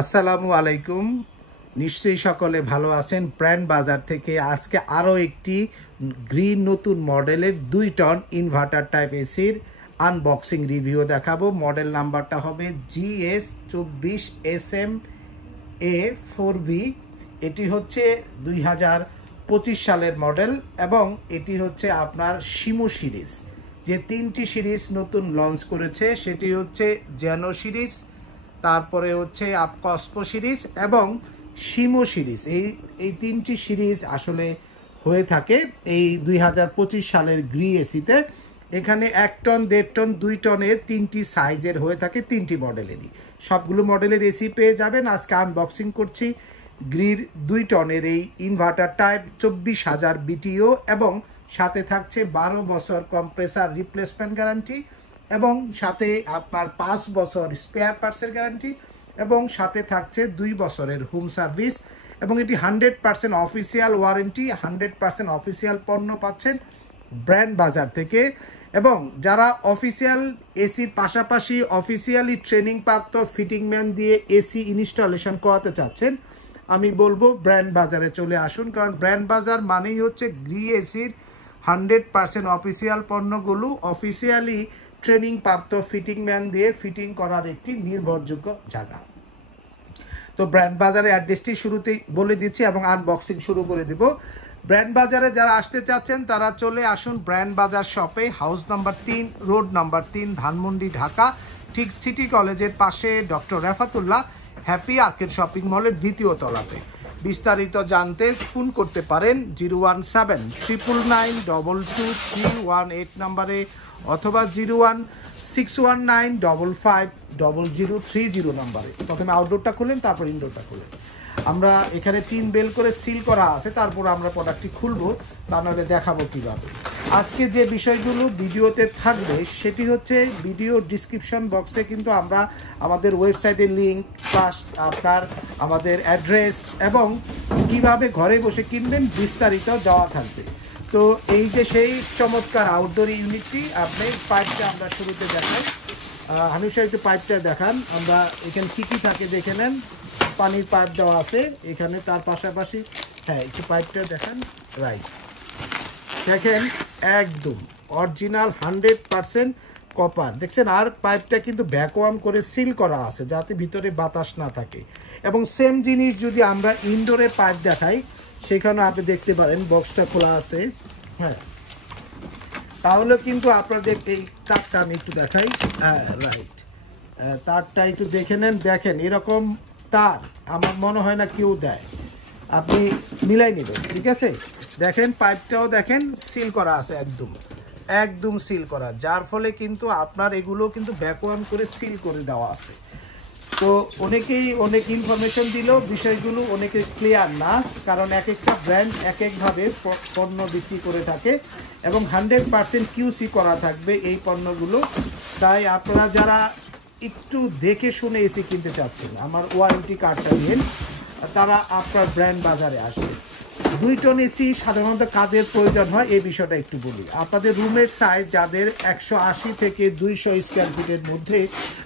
আসসালামু আলাইকুম। নিশ্চয়ই সকলে ভালো আছেন। ব্র্যান্ড বাজার থেকে আজকে আরও একটি গ্রিন নতুন মডেলের 2 টন ইনভার্টার টাইপ এসির আনবক্সিং রিভিউ দেখাবো। মডেল নাম্বারটা হবে GS24SM-A4V। এটি হচ্ছে 2025 সালের মডেল এবং এটি হচ্ছে আপনার শিমু সিরিজ। যে 3টি সিরিজ নতুন লঞ্চ করেছে সেটি হচ্ছে জ্যানো সিরিজ, তারপরে হচ্ছে কসমো সিরিজ এবং শিমো সিরিজ। এই 3টি সিরিজ আসলে হয়ে থাকে এই 2025 সালের গ্রি এসিতে। এখানে 1 টন, 1.5 টন, 2 টনের 3টি সাইজের হয়ে থাকে, 3টি মডেলেরই। সবগুলো মডেলের এসি পেয়ে যাবেন। আজকে আনবক্সিং করছি গ্রির 2 টনের এই ইনভার্টার টাইপ 24,000 BTO এবং সাথে থাকছে 12 বছর কম্প্রেসার রিপ্লেসমেন্ট গ্যারান্টি এবং সাথে আপনার 5 বছর স্পেয়ার পার্টসের গ্যারান্টি এবং সাথে থাকছে 2 বছরের হোম সার্ভিস এবং এটি 100% অফিসিয়াল ওয়ারেন্টি, 100% অফিসিয়াল পণ্য পাচ্ছেন ব্র্যান্ড বাজার থেকে। এবং যারা অফিসিয়াল এসির পাশাপাশি অফিসিয়ালি ট্রেনিং প্রাপ্ত ফিটিংম্যান দিয়ে এসি ইনস্টলেশন করাতে চাচ্ছেন, আমি বলবো ব্র্যান্ড বাজারে চলে আসুন। কারণ ব্র্যান্ড বাজার মানেই হচ্ছে গ্রি এসির 100% অফিসিয়াল পণ্যগুলো অফিসিয়ালি ট্রেনিং প্রাপ্ত ফিটিংম্যান দিয়ে ফিটিং করার একটি নির্ভরযোগ্য জায়গা। তো ব্র্যান্ড বাজারের অ্যাড্রেসটি শুরুতেই বলে দিচ্ছি এবং আনবক্সিং শুরু করে দেব। ব্র্যান্ড বাজারে যারা আসতে চাচ্ছেন তারা চলে আসুন ব্র্যান্ড বাজার শপে, house number 3, road number 3, Dhanmondi, Dhaka. ঠিক সিটি কলেজের পাশে doctor Refatullah happy arcade shopping মলের 2য় তলাতে। বিস্তারিত জানতে ফোন করতে পারেন 017-999-22-318 নম্বরে অথবা 01619550030 নম্বরে। প্রথমে আউটডোরটা খুলেন, তারপর ইনডোরটা খুলেন। আমরা এখানে 3 বেল করে সিল করা আছে, তারপর আমরা প্রোডাক্টটি খুলবো, তা নাহলে দেখাবো কীভাবে। আজকে যে বিষয়গুলো ভিডিওতে থাকবে সেটি হচ্ছে ভিডিও ডিসক্রিপশন বক্সে কিন্তু আমরা আমাদের ওয়েবসাইটের লিঙ্ক প্লাস আপনার আমাদের অ্যাড্রেস এবং কিভাবে ঘরে বসে কিনবেন বিস্তারিত দেওয়া থাকবে। তো এই যে সেই চমৎকার আউটডোর ইউনিটটি, আপনি পাইপটা আমরা শুরুতে দেখাই। হানিফ সাহেব একটু পাইপটা দেখান। আমরা এখানে কী কী থাকে দেখে নেন। পানির পাইপ দেওয়া আছে এখানে, তার পাশাপাশি হ্যাঁ একটু পাইপটা দেখান। রাইট, দেখেন একদম অরিজিনাল 100% কপার দেখছেন। আর পাইপটা কিন্তু ভ্যাকুয়াম করে সিল করা আছে যাতে ভিতরে বাতাস না থাকে। এবং সেম জিনিস যদি আমরা ইনডোরে পাইপ দেখাই, সেখানে আপনি দেখতে পারেন বক্সটা খোলা আছে। হ্যাঁ, তাহলে কিন্তু আপনাদের এই তারটা আমি একটু দেখাই। হ্যাঁ রাইট, তারটা একটু দেখে নেন। দেখেন এরকম তার আমার মনে হয় না কেউ দেয়, আপনি মিলাই নেবেন, ঠিক আছে। দেখেন পাইপটাও দেখেন সিল করা আছে, একদম সিল করা, যার ফলে কিন্তু আপনার এগুলো কিন্তু ভ্যাকুয়াম করে সিল করে দেওয়া আছে। তো অনেকেই অনেক ইনফরমেশন দিলেও বিষয়গুলো অনেকে ক্লিয়ার না, কারণ এক একটা ব্র্যান্ড এক একভাবে পণ্য বিক্রি করে থাকে এবং 100% QC করা থাকবে এই পণ্যগুলো। তাই আপনারা যারা একটু দেখে শুনে এসি কিনতে চাচ্ছেন, আমার ওয়ারেন্টি কার্ডটা নিন, তারা আপনার ব্র্যান্ড বাজারে আসবে। 2 টন এসি সাধারণত কাদের প্রয়োজন হয় এই বিষয়টা একটু বলি। আপনাদের রুমের সাইজ যাদের 180 থেকে 200 স্কোয়ার ফিটের মধ্যে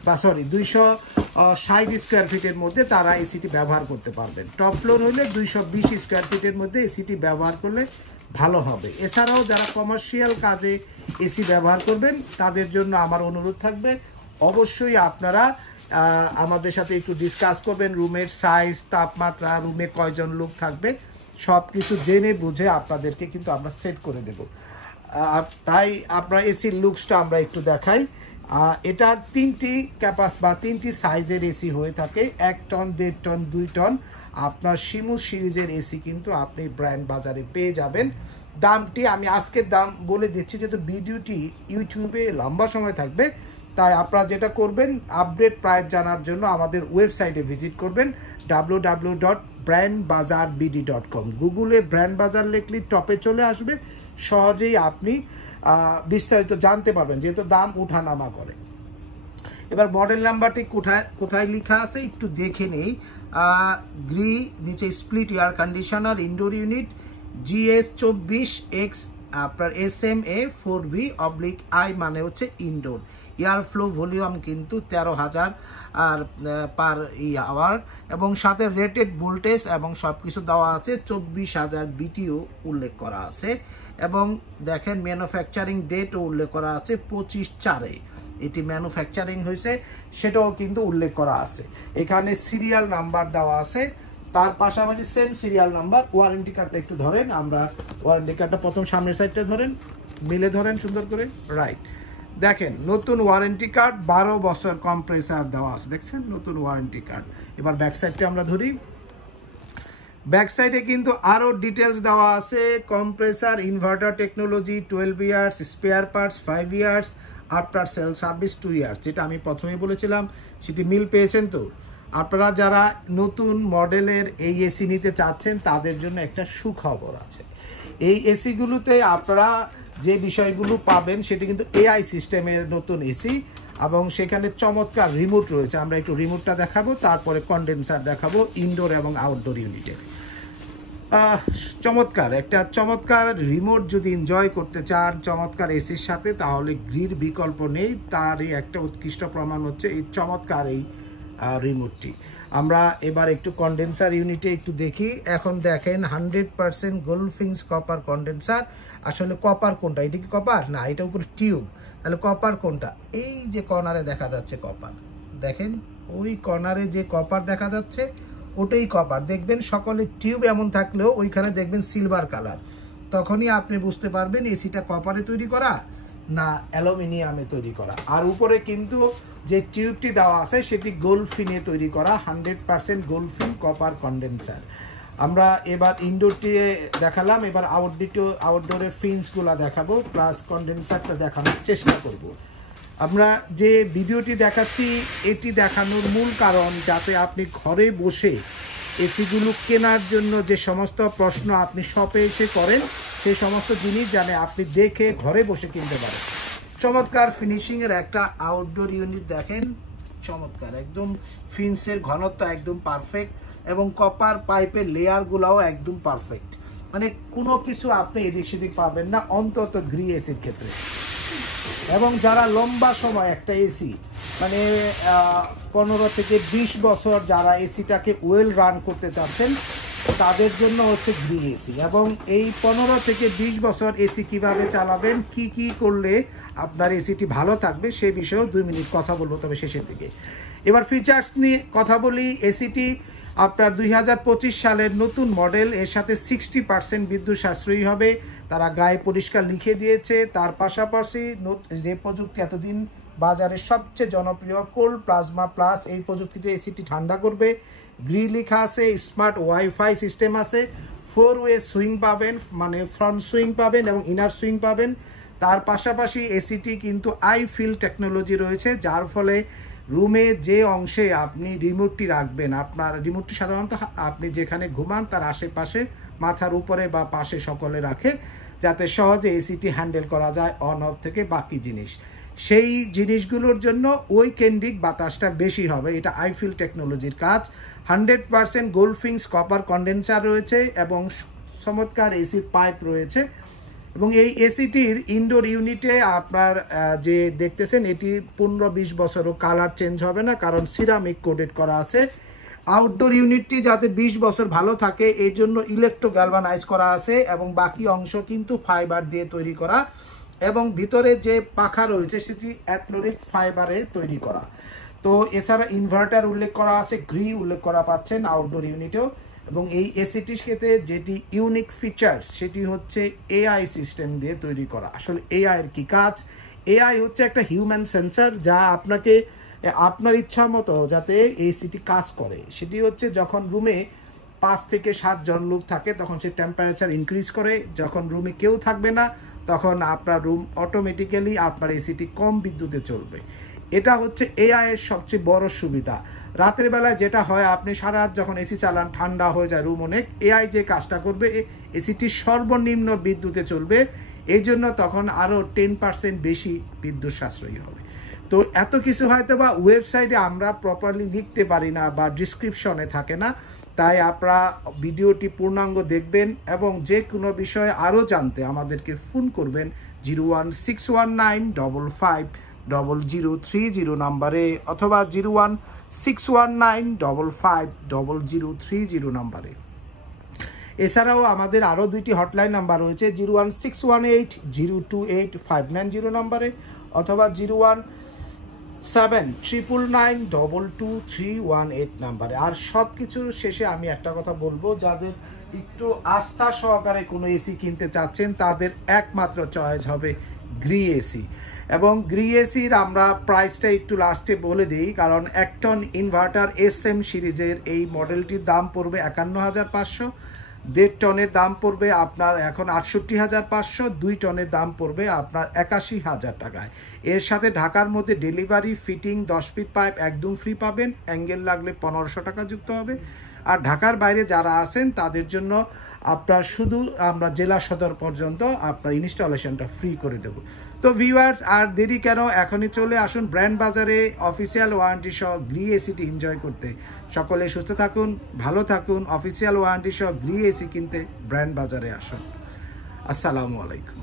260 স্কোয়ার ফিটের মধ্যে তারা এসিটি ব্যবহার করতে পারবেন। টপ ফ্লোর হলে 220 স্কোয়ার ফিটের মধ্যে এসিটি ব্যবহার করলে ভালো হবে। এছাড়াও যারা কমার্শিয়াল কাজে এসি ব্যবহার করবেন তাদের জন্য আমার অনুরোধ থাকবে, অবশ্যই আপনারা আমাদের সাথে একটু ডিসকাস করবেন রুমের সাইজ, তাপমাত্রা, রুমে কয়জন লোক থাকবে, সব কিছু জেনে বুঝে আপনাদেরকে কিন্তু আমরা সেট করে দেব। তাই আপনার এসির লুকসটা আমরা একটু দেখাই। এটার 3টি ক্যাপাস বা 3টি সাইজের এসি হয়ে থাকে, 1 টন, 1.5 টন, 2 টন। আপনার শিমু সিরিজের এসি কিন্তু আপনি ব্র্যান্ড বাজারে পেয়ে যাবেন। দামটি আমি আজকের দাম বলে দিচ্ছি, যেহেতু ভিডিওটি ইউটিউবে লম্বা সময় থাকবে, তাই আপনারা যেটা করবেন আপডেট প্রাইস জানার জন্য আমাদের ওয়েবসাইটে ভিজিট করবেন www.brandbazarbd.com। গুগলে ব্র্যান্ড বাজার লিখলে টপে চলে আসবে, সহজেই আপনি বিস্তারিত জানতে পারবেন, যেহেতু দাম উঠানামা করে। এবার মডেল নাম্বারটি কোথায় লেখা আছে একটু দেখে নেই। গ্রি, নিচে split air conditioner indoor unit, GS24X আপনার SMA4V/I মানে হচ্ছে ইনডোর। এয়ার ফ্লো ভলিউম কিন্তু 13,000 আর পার আওয়ার, এবং সাথে রেটেড ভোল্টেজ এবং সব কিছু দেওয়া আছে। 24,000 বিটিও উল্লেখ করা আছে, এবং দেখেন ম্যানুফ্যাকচারিং ডেটও উল্লেখ করা আছে 25/4 এটি ম্যানুফ্যাকচারিং হয়েছে, সেটাও কিন্তু উল্লেখ করা আছে। এখানে সিরিয়াল নাম্বার দেওয়া আছে, তার পাশাপাশি সেম সিরিয়াল নাম্বার। ওয়ারেন্টি কার্ডটা একটু ধরেন, আমরা ওয়ারেন্টি কার্ডটা প্রথম সামনের সাইডটা ধরেন, মিলে ধরেন সুন্দর করে, রাইট। দেখেন নতুন ওয়ারেন্টি কার্ড, 12 বছর কম্প্রেসার দেওয়া আছে, দেখছেন নতুন ওয়ারেন্টি কার্ড। এবার ব্যাক সাইডটা আমরা ধরি, ব্যাক সাইডে কিন্তু আরও ডিটেলস দেওয়া আছে। Compressor inverter technology 12 years, spare parts 5 years, after sale service 2 years, যেটা আমি প্রথমেই বলেছিলাম সেটি মিল পেয়েছেন। তো আপনারা যারা নতুন মডেলের এই এসি নিতে চাচ্ছেন তাদের জন্য একটা সুখবর আছে। এই এসিগুলোতে আপনারা যে বিষয়গুলো পাবেন সেটি কিন্তু এআই সিস্টেমের নতুন এসি, এবং সেখানে চমৎকার রিমোট রয়েছে। আমরা একটু রিমোটটা দেখাবো, তারপরে কন্ডেন্সার দেখাবো ইনডোর এবং আউটডোর ইউনিটের। চমৎকার একটা চমৎকার রিমোট যদি এনজয় করতে চান চমৎকার এসির সাথে, তাহলে গ্রির বিকল্প নেই। তারই একটা উৎকৃষ্ট প্রমাণ হচ্ছে এই চমৎকার এই রিমোটটি। আমরা এবার একটু কন্ডেন্সার ইউনিটে একটু দেখি। এখন দেখেন 100% গোল্ডফিংস কপার কন্ডেন্সার। আসলে কপার কোনটা? এটা কি কপার? না, এটা উপরে টিউব। তাহলে কপার কোনটা? এই যে কর্নারে দেখা যাচ্ছে কপার, দেখেন ওই কর্নারে যে কপার দেখা যাচ্ছে ওটাই কপার। দেখবেন সকলে টিউব এমন থাকলেও ওইখানে দেখবেন সিলভার কালার, তখনই আপনি বুঝতে পারবেন এসিটা কপারে তৈরি করা না অ্যালুমিনিয়ামে তৈরি করা। আর উপরে কিন্তু যে টিউবটি দেওয়া আছে সেটি গোল্ডফিনে তৈরি করা, 100% গোল্ডফিন কপার কন্ডেন্সার। আমরা এবার ইনডোরটি দেখালাম, এবার আউটডোরের ফিন্সগুলো দেখাবো, প্লাস কন্ডেন্সারটা দেখানোর চেষ্টা করব। আমরা যে ভিডিওটি দেখাচ্ছি এটি দেখানোর মূল কারণ যাতে আপনি ঘরে বসে এসিগুলো কেনার জন্য যে সমস্ত প্রশ্ন আপনি শপে এসে করেন সেই সমস্ত জিনিস জানে আপনি দেখে ঘরে বসে কিনতে পারেন। চমৎকার ফিনিশিংয়ের একটা আউটডোর ইউনিট দেখেন, চমৎকার একদম ফিন্সের ঘনত্ব একদম পারফেক্ট, এবং কপার পাইপের লেয়ারগুলোও একদম পারফেক্ট। মানে কোনো কিছু আপনি এদিক সেদিক পাবেন না, অন্তত গ্রি এসির ক্ষেত্রে। এবং যারা লম্বা সময় একটা এসি মানে 15 থেকে 20 বছর যারা এসিটাকে ওয়েল রান করতে চাচ্ছেন তাদের জন্য হচ্ছে গ্রি এসি। এবং এই 15 থেকে 20 বছর এসি কিভাবে চালাবেন, কি কি করলে আপনার এসিটি ভালো থাকবে সে বিষয়েও 2 মিনিট কথা বলবো, তবে শেষের দিকে। এবার ফিচার্স নিয়ে কথা বলি। এসিটি আপনার 2025 সালের নতুন মডেল, এর সাথে 60% বিদ্যুৎ সাশ্রয়ী হবে, তারা গায়ে পরিষ্কার লিখে দিয়েছে। তার পাশাপাশি যে প্রযুক্তি এতদিন বাজারে সবচেয়ে জনপ্রিয় কোল্ড প্লাজমা প্লাস, এই প্রযুক্তিতে এসিটি ঠান্ডা করবে। গ্রি লেখা আছে, স্মার্ট ওয়াইফাই সিস্টেম আছে, 4 ওয়ে সুইং পাবেন, মানে ফ্রন্ট সুইং পাবেন এবং ইনার সুইং পাবেন। তার পাশাপাশি এসিটি কিন্তু আই ফিল টেকনোলজি রয়েছে, যার ফলে রুমে যে অংশে আপনি রিমোটটি রাখবেন, আপনার রিমোটটি সাধারণত আপনি যেখানে ঘুমান তার আশেপাশে মাথার উপরে বা পাশে সকলে রাখে, যাতে সহজে এসিটি হ্যান্ডেল করা যায় অন অফ থেকে বাকি জিনিস। সেই জিনিসগুলোর জন্য ওই কেন্দ্রিক বাতাসটা বেশি হবে, এটা আইফিল টেকনোলজির কাজ। 100% গোল্ডফিংস কপার কন্ডেন্সার রয়েছে এবং চমৎকার এসির পাইপ রয়েছে। এবং এই এসিটির ইনডোর ইউনিটে আপনার যে দেখতেছেন এটি 15-20 বছরও কালার চেঞ্জ হবে না, কারণ সিরামিক কোটেড করা আছে। আউটডোর ইউনিটটি যাতে 20 বছর ভালো থাকে এই জন্য ইলেকট্রো গ্যালভানাইজ করা আছে, এবং বাকি অংশ কিন্তু ফাইবার দিয়ে তৈরি করা, এবং ভিতরে যে পাখা রয়েছে সেটি অ্যাক্রিলিক ফাইবারে তৈরি করা। তো এছাড়া ইনভার্টার উল্লেখ করা আছে, গ্রি উল্লেখ করা পাচ্ছেন আউটডোর ইউনিটেও। এবং এই এসিটির ক্ষেত্রে যেটি ইউনিক ফিচার্স সেটি হচ্ছে এআই সিস্টেম দিয়ে তৈরি করা। আসলে এআই এর কি কাজ? এআই হচ্ছে একটা হিউম্যান সেন্সর যা আপনাকে আপনার ইচ্ছা মতো যাতে এসিটি কাজ করে। সেটি হচ্ছে যখন রুমে 5 থেকে 7 জন লোক থাকে তখন সে টেম্পারেচার ইনক্রিজ করে, যখন রুমে কেউ থাকবে না তখন আপনার রুম অটোমেটিক্যালি আপনার এসিটি কম বিদ্যুতে চলবে। এটা হচ্ছে এআই এর সবচেয়ে বড় সুবিধা। রাতের বেলায় যেটা হয় আপনি সারা রাত যখন এসি চালান ঠান্ডা হয়ে যায় রুম অনেক, এআই যে কাজটা করবে এসিটি সর্বনিম্ন বিদ্যুতে চলবে, এই জন্য তখন আরও 10% বেশি বিদ্যুৎ সাশ্রয়ী হবে। তো এত কিছু হয়তো বা ওয়েবসাইটে আমরা প্রপারলি লিখতে পারি না বা ডিসক্রিপশনে থাকে না, তাই আপনারা ভিডিওটি পূর্ণাঙ্গ দেখবেন এবং যে কোনো বিষয়ে আরও জানতে আমাদেরকে ফোন করবেন 0161955 0030 নাম্বারে অথবা 01619550030 নাম্বারে। এছাড়াও আমাদের আরও দুইটি হটলাইন নাম্বার রয়েছে 01618028590 নাম্বারে অথবা 01799922318 নাম্বারে। আর সব কিছুর শেষে আমি একটা কথা বলবো, যাদের একটু আস্থা সহকারে কোনো এসি কিনতে চাচ্ছেন তাদের একমাত্র চয়েস হবে গ্রি এসি। এবং গ্রি এসির আমরা প্রাইসটা একটু লাস্টে বলে দিই, কারণ 1 টন ইনভার্টার SM সিরিজের এই মডেলটির দাম পড়বে 51,500, 1.5 টনের দাম পড়বে আপনার এখন 68,500, 2 টনের দাম পড়বে আপনার 81,000 টাকায়। এর সাথে ঢাকার মধ্যে ডেলিভারি, ফিটিং, 10 ফিট পাইপ একদম ফ্রি পাবেন, অ্যাঙ্গেল লাগলে 1500 টাকা যুক্ত হবে। আর ঢাকার বাইরে যারা আছেন তাদের জন্য আপনার শুধু আমরা জেলা সদর পর্যন্ত আপনার ইনস্টলেশনটা ফ্রি করে দেব। তো ভিউয়ার্স, আর দেরি কেন, এখনই চলে আসুন ব্র্যান্ড বাজারে অফিসিয়াল ওয়ারেন্টি সহ গ্রি এসিটি এনজয় করতে। সকলে সুস্থ থাকুন, ভালো থাকুন। অফিসিয়াল ওয়ারেন্টি সহ গ্রি এসি কিনতে ব্র্যান্ড বাজারে আসুন। আসসালামু আলাইকুম।